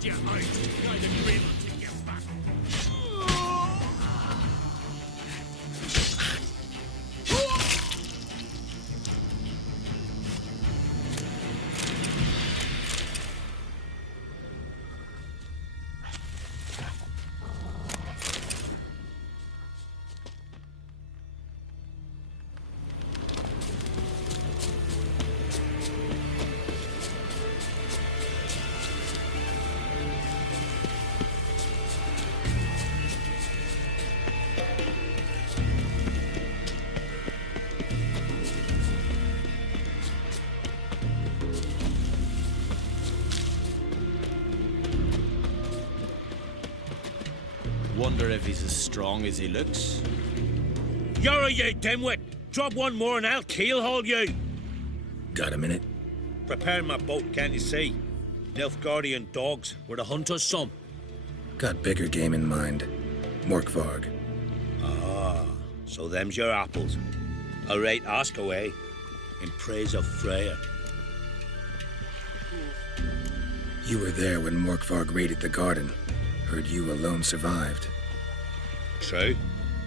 knocked you out. I'd agree to take you back. Wonder if he's as strong as he looks. You're a you dimwit! Drop one more and I'll keelhaul you! Got a minute? Prepare my boat, can't you see? Nilfgaardian dogs were to hunt us some. Got bigger game in mind. Morkvarg. Ah, so them's your apples. All right, ask away. In praise of Freya. You were there when Morkvarg raided the garden. Heard you alone survived. True.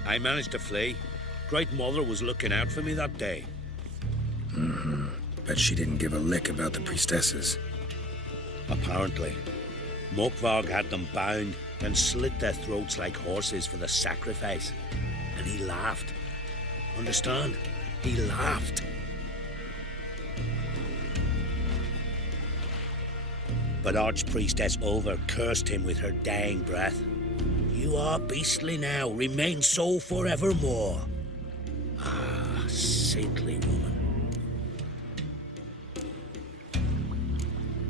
I managed to flee. Great Mother was looking out for me that day. Mm-hmm. Bet she didn't give a lick about the priestesses. Apparently. Morkvarg had them bound, then slit their throats like horses for the sacrifice. And he laughed. Understand? He laughed. But Archpriestess Ulver cursed him with her dying breath. You are beastly now, remain so forevermore. Ah, saintly woman.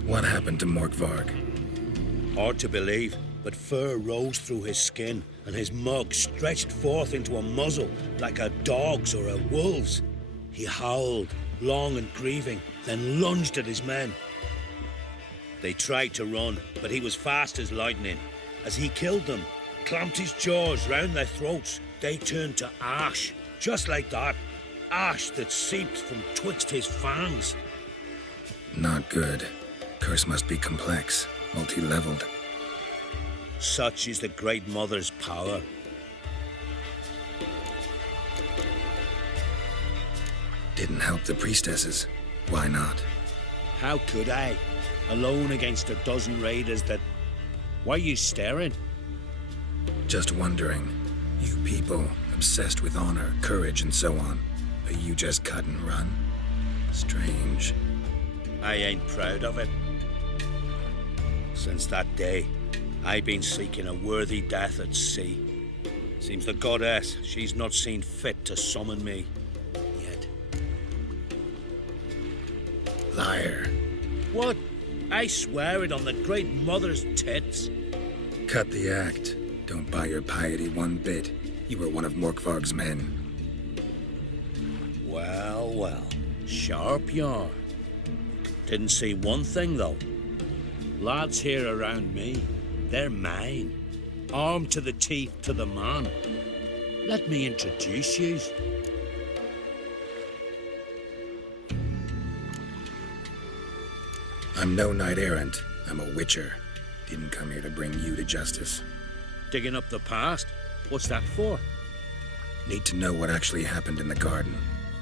What happened to Morkvarg? Hard to believe, but fur rose through his skin, and his mug stretched forth into a muzzle like a dog's or a wolf's. He howled, long and grieving, then lunged at his men. They tried to run, but he was fast as lightning. As he killed them, clamped his jaws round their throats, they turned to ash, just like that. Ash that seeped from twixt his fangs. Not good. Curse must be complex, multi-leveled. Such is the Great Mother's power. Didn't help the priestesses. Why not? How could I? Alone against a dozen raiders that... Why are you staring? Just wondering. You people, obsessed with honor, courage, and so on. But you just cut and run? Strange. I ain't proud of it. Since that day, I've been seeking a worthy death at sea. Seems the goddess, she's not seen fit to summon me. Yet. Liar. What? I swear it on the Great Mother's tits. Cut the act. Don't buy your piety one bit. You were one of Morkvarg's men. Well, well. Sharp yarn. Didn't see one thing, though. Lads here around me, they're mine. Armed to the teeth to the man. Let me introduce you. I'm no knight-errant. I'm a witcher. Didn't come here to bring you to justice. Digging up the past? What's that for? Need to know what actually happened in the garden.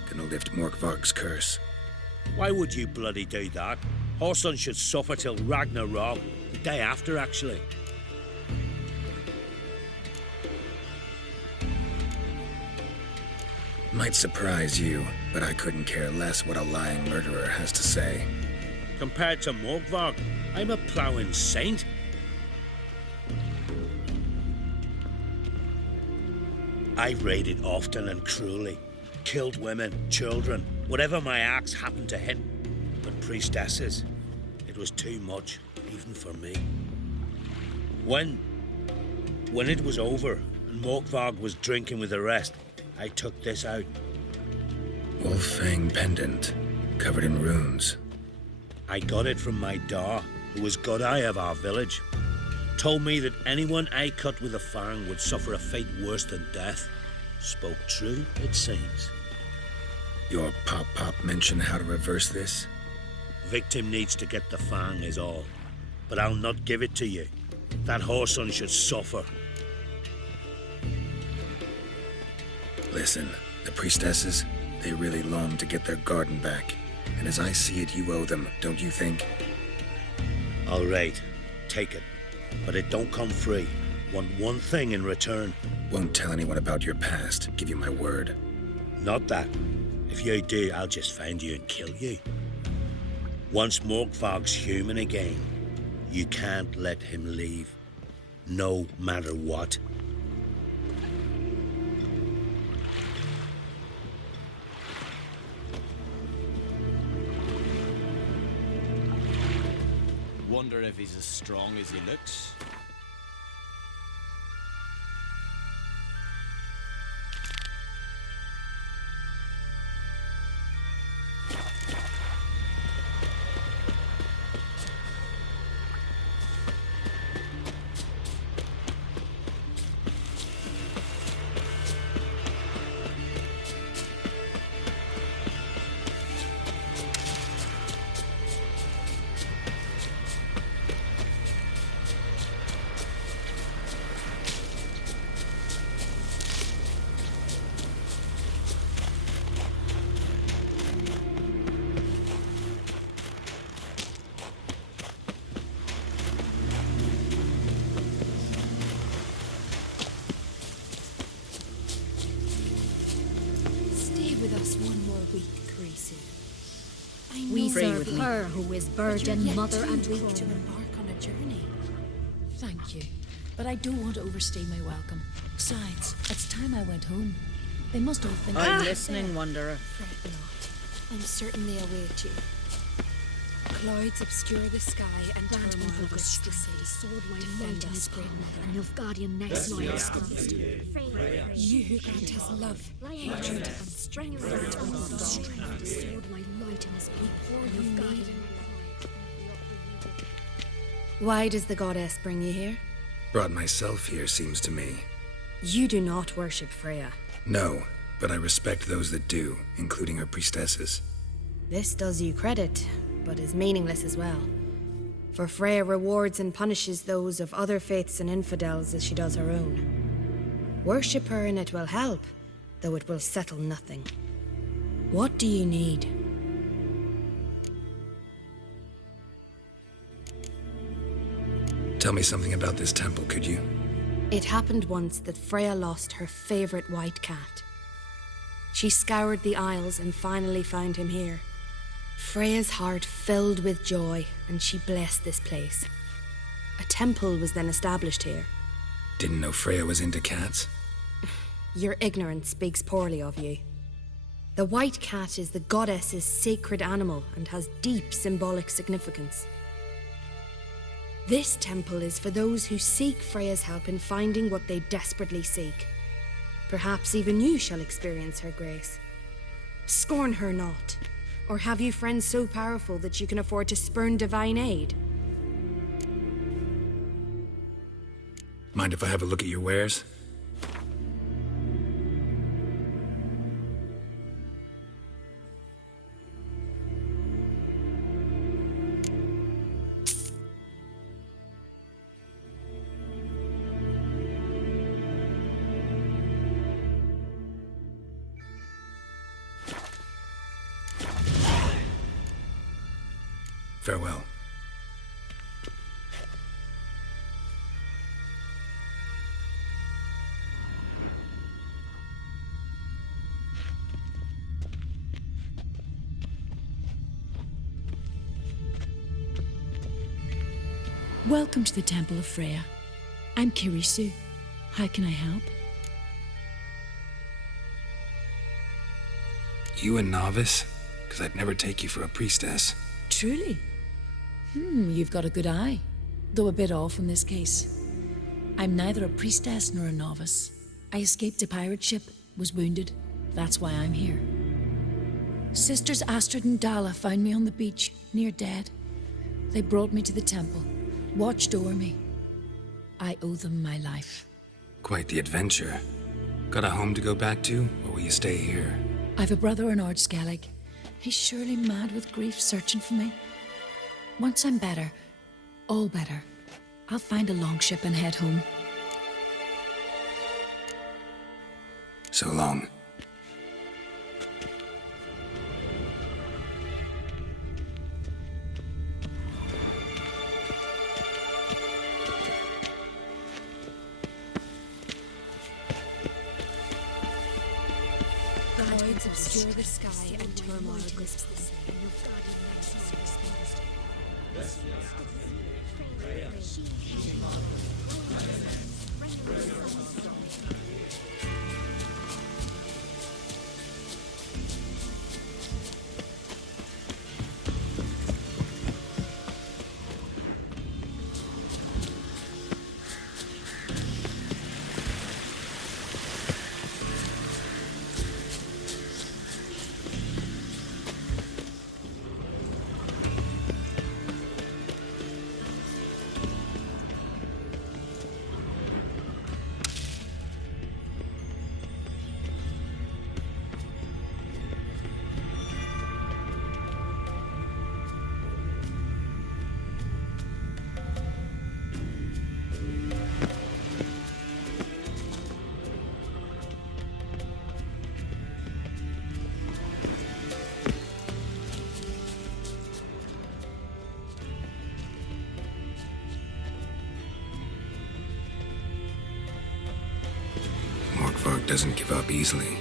Gonna lift Morkvarg's curse. Why would you bloody do that? Horson should suffer till Ragnarok. The day after, actually. Might surprise you, but I couldn't care less what a lying murderer has to say. Compared to Morkvarg, I'm a ploughing saint. I've raided often and cruelly. Killed women, children, whatever my axe happened to hit. But priestesses, it was too much, even for me. When it was over and Morkvarg was drinking with the rest, I took this out. Wolf-fang pendant, covered in runes. I got it from my da, who was godeye of our village. Told me that anyone I cut with a fang would suffer a fate worse than death. Spoke true, it seems. Your pop-pop mentioned how to reverse this? Victim needs to get the fang is all. but I'll not give it to you. That whoreson should suffer. Listen, the priestesses, they really long to get their garden back. And as I see it, you owe them, don't you think? All right, take it. But it don't come free. Want one thing in return. Won't tell anyone about your past, give you my word. Not that. If you do, I'll just find you and kill you. Once Morgfog's human again, you can't let him leave. No matter what. Wonder if he's as strong as he looks. With us one more week, Gracie. We serve her who is virgin, mother, and weak crone. to embark on a journey. Thank you, but I don't want to overstay my welcome. Besides, it's time I went home. They must all think I'm listening, Wanderer. Fret not. I'm certain they await you. Clouds obscure the sky and Grant me turmoil focus, grips the strength, sea. sword white Defend light in us, his great palm, mother. and Nilfgaardian next loyalist. You who grant us love, hatred, and strength. Strength, sword white light in his palm, Nilfgaardian. Why does the goddess bring you here? Brought myself here, seems to me. You do not worship Freya. No, but I respect those that do, including her priestesses. This does you credit, but is meaningless as well. For Freya rewards and punishes those of other faiths and infidels as she does her own. Worship her and it will help, though it will settle nothing. What do you need? Tell me something about this temple, could you? It happened once that Freya lost her favorite white cat. She scoured the Isles and finally found him here. Freya's heart filled with joy, and she blessed this place. A temple was then established here. Didn't know Freya was into cats. Your ignorance speaks poorly of you. The white cat is the goddess's sacred animal and has deep symbolic significance. This temple is for those who seek Freya's help in finding what they desperately seek. Perhaps even you shall experience her grace. Scorn her not. Or have you friends so powerful that you can afford to spurn divine aid? Mind if I have a look at your wares? Farewell. Welcome to the Temple of Freya. I'm Kirisu. How can I help? You a novice? Because I'd never take you for a priestess. Truly? You've got a good eye, though a bit off in this case. I'm neither a priestess nor a novice. I escaped a pirate ship, was wounded. That's why I'm here. Sisters Astrid and Dalla found me on the beach, near dead. They brought me to the temple, watched over me. I owe them my life. Quite the adventure. Got a home to go back to, or will you stay here? I've a brother in Ardskalig. He's surely mad with grief searching for me. Once I'm better, All better. I'll find a longship and head home. So long. Clouds obscure the sky and turmoil grips the sea. Morkvark doesn't give up easily.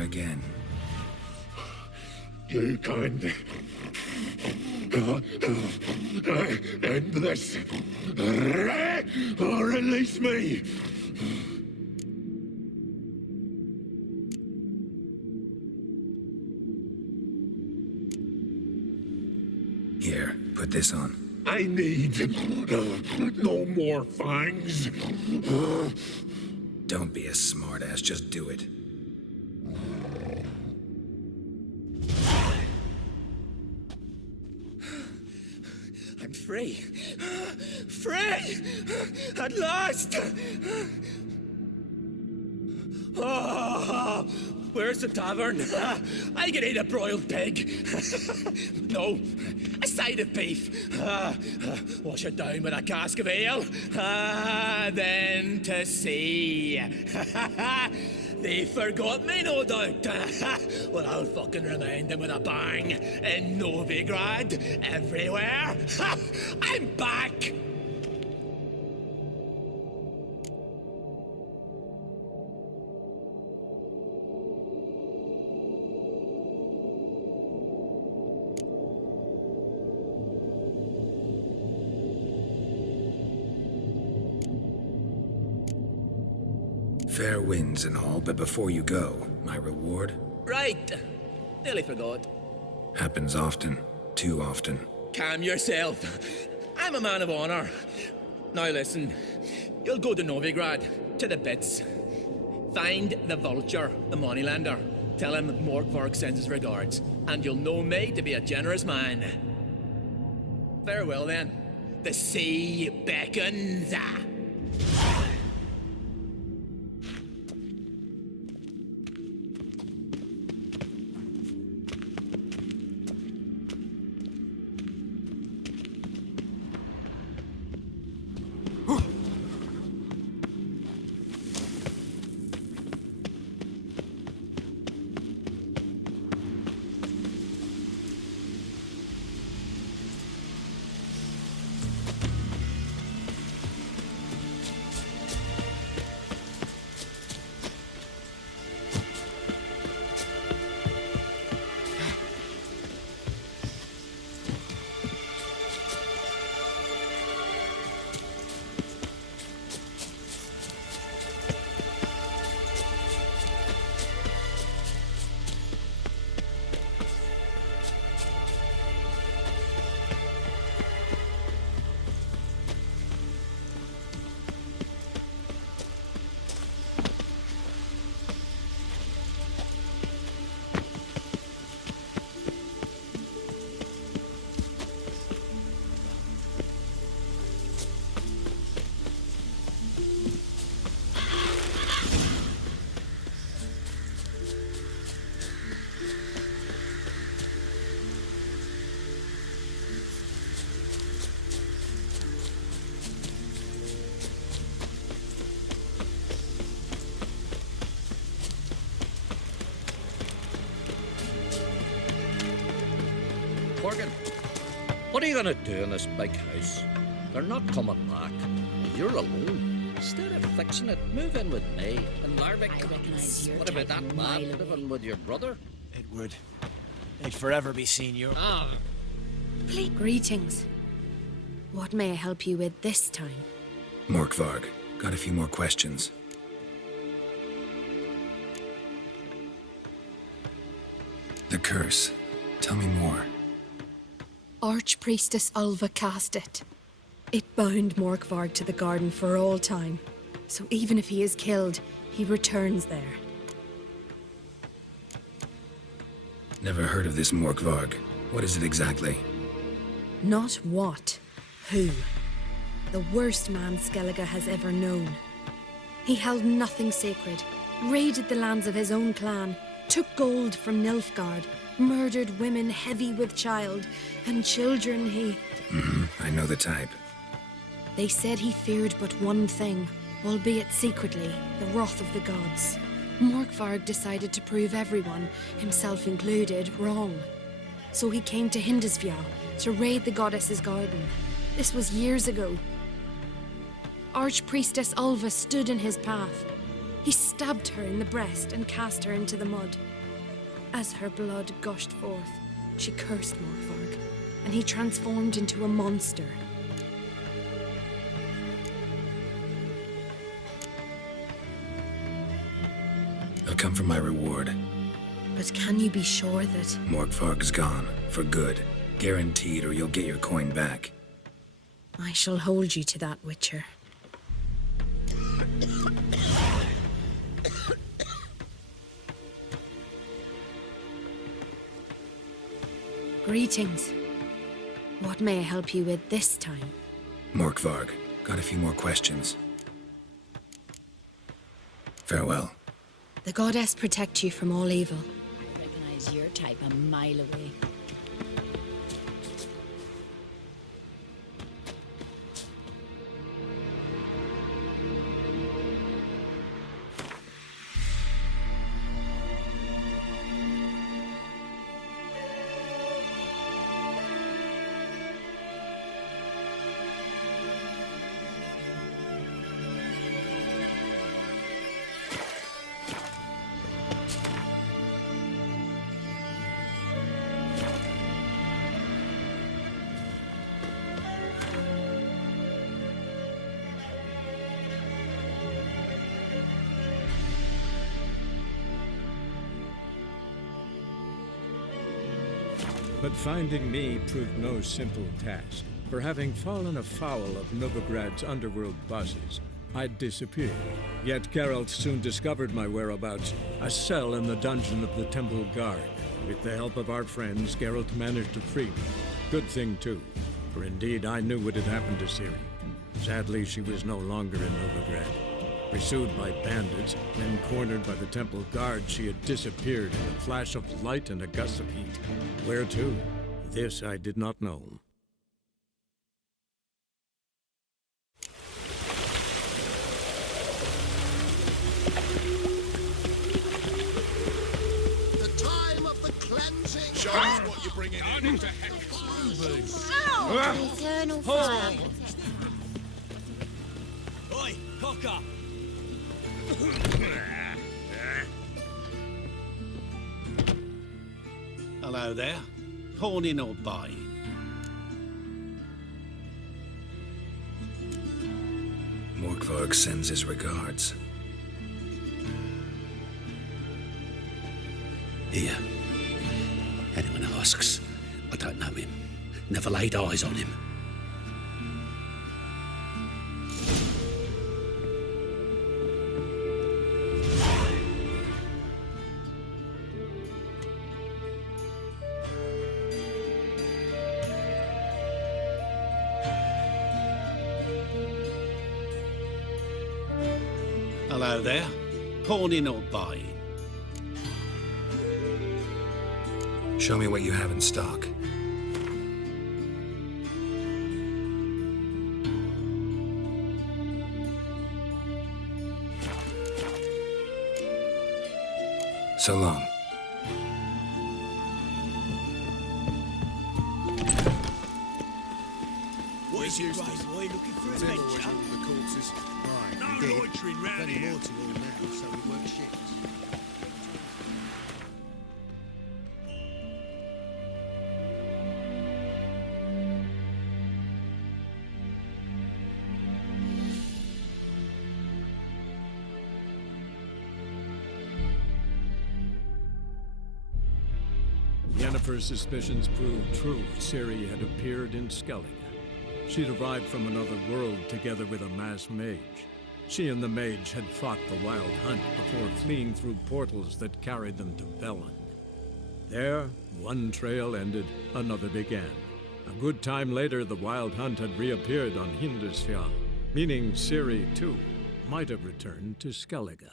Again. You can't end this, or release me. Here, put this on. I need no more fangs. Don't be a smartass, just do it. I'm free. Free! At last! Oh, where's the tavern? I can eat a broiled pig. No, a side of beef. Wash it down with a cask of ale. Then to sea. They forgot me, no doubt. Well, I'll fucking remind them with a bang. In Novigrad, everywhere. I'm back! Fair winds and all, but before you go, my reward? Right. Nearly forgot. Happens often. Too often. Calm yourself. I'm a man of honor. Now listen. You'll go to Novigrad, to the bits. Find the vulture, the moneylender. Tell him Morkvark sends his regards, and you'll know me to be a generous man. Farewell then. The sea beckons. Morgan, what are you gonna do in this big house? They're not coming back. You're alone. Instead of fixing it, move in with me and Larvick. I recognise your What about type that a mile man away. living with your brother? It would. They'd forever be seeing you. Greetings. What may I help you with this time? Morkvarg, got a few more questions. The curse. Tell me more. Archpriestess Ulva cast it. It bound Morkvarg to the garden for all time. So even if he is killed, he returns there. Never heard of this Morkvarg. What is it exactly? Not what, who. The worst man Skellige has ever known. He held nothing sacred, raided the lands of his own clan, took gold from Nilfgaard, murdered women heavy with child, and children he... I know the type. They said he feared but one thing, albeit secretly, the wrath of the gods. Morkvarg decided to prove everyone, himself included, wrong. So he came to Hindisfjall to raid the goddess's garden. This was years ago. Archpriestess Ulva stood in his path. He stabbed her in the breast and cast her into the mud. As her blood gushed forth, she cursed Morkvarg, and he transformed into a monster. I've come for my reward. But can you be sure that... Morkvarg's gone. For good. Guaranteed, or you'll get your coin back. I shall hold you to that, Witcher. Greetings. What may I help you with this time? Morkvarg, got a few more questions. Farewell. The goddess protect you from all evil. I recognise your type a mile away. But finding me proved no simple task. For having fallen afoul of Novigrad's underworld bosses, I'd disappeared. Yet Geralt soon discovered my whereabouts, a cell in the dungeon of the Temple Guard. With the help of our friends, Geralt managed to free me. Good thing, too, for indeed I knew what had happened to Ciri. Sadly, she was no longer in Novigrad. Pursued by bandits, then cornered by the temple guard, she had disappeared in a flash of light and a gust of heat. Where to? This I did not know. The time of the cleansing. Show us what you're bringing in. Eternal fire. Oi, cocker! Hello there. Pawning or buying? Morkvarg sends his regards. Here. Anyone asks, I don't know him. Never laid eyes on him. Hello there. Pawning or buying? Show me what you have in stock. So long. What is it, right boy? Looking for adventure? The corpses. Right. No loitering round Plenty here. more to all now, so we work shifts. Yennefer's suspicions proved true. Ciri had appeared in Skellige. She'd arrived from another world together with a masked mage. She and the mage had fought the Wild Hunt before fleeing through portals that carried them to Velen. There, one trail ended, another began. A good time later, the Wild Hunt had reappeared on Hindisfjall, meaning Ciri, too, might have returned to Skellige.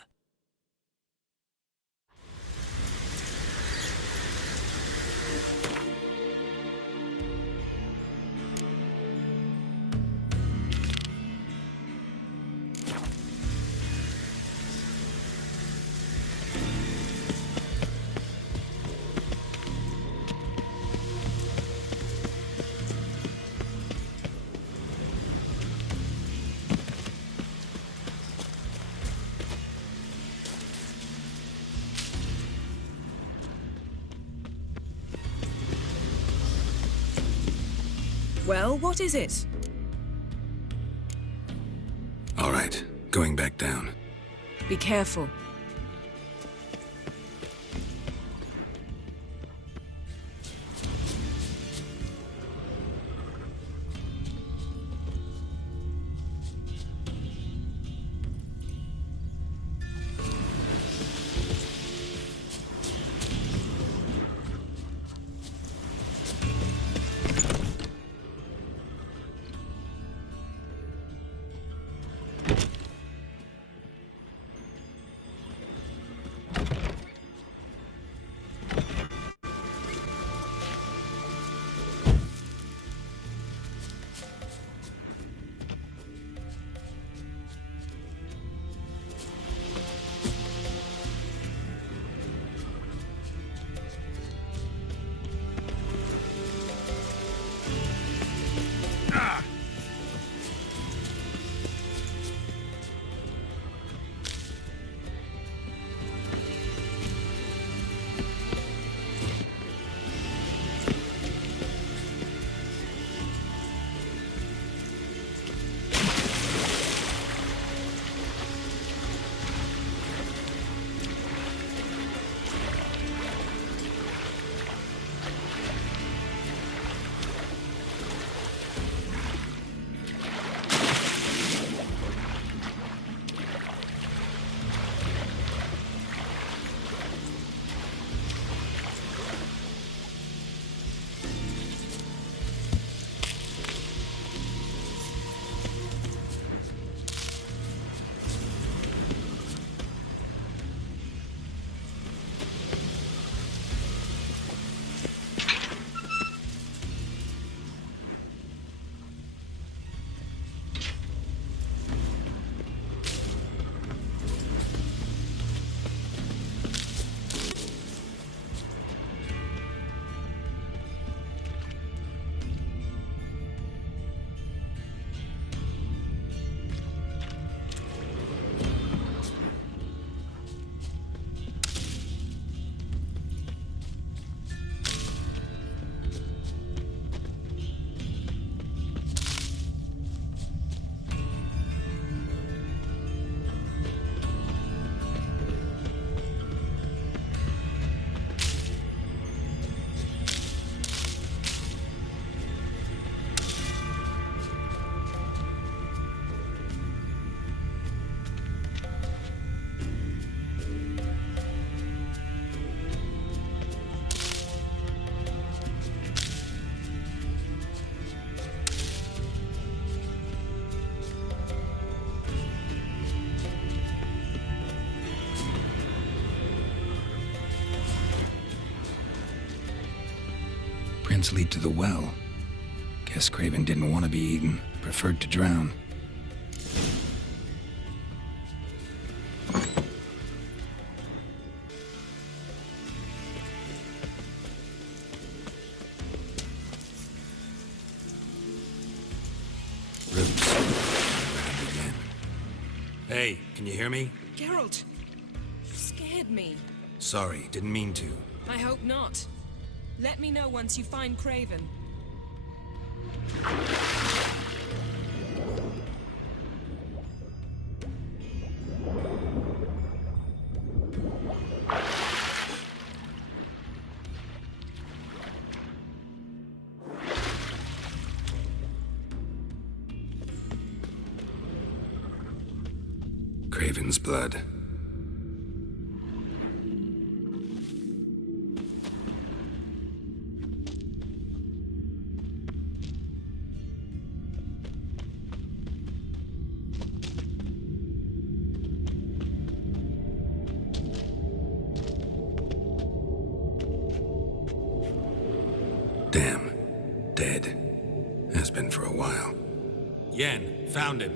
Well, what is it? All right, going back down. Be careful. Footprints lead to the well. Guess Craven didn't want to be eaten, preferred to drown. Hey, can you hear me? Geralt, you scared me. Sorry, didn't mean to. I hope not. Let me know once you find Craven. Craven's blood. Damn. Dead. Has been for a while. Yen, found him.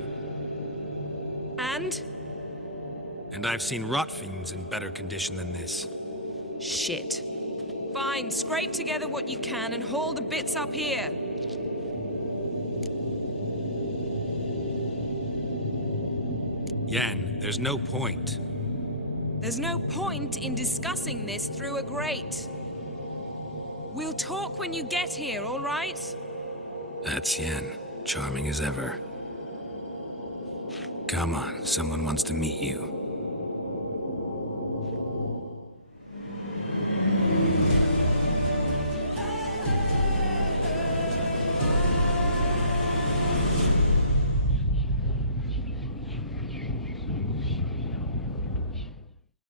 And? And I've seen rot fiends in better condition than this. Shit. Fine, scrape together what you can and haul the bits up here. Yen, there's no point. There's no point in discussing this through a grate. We'll talk when you get here, all right? That's Yen. Charming as ever. Come on, someone wants to meet you.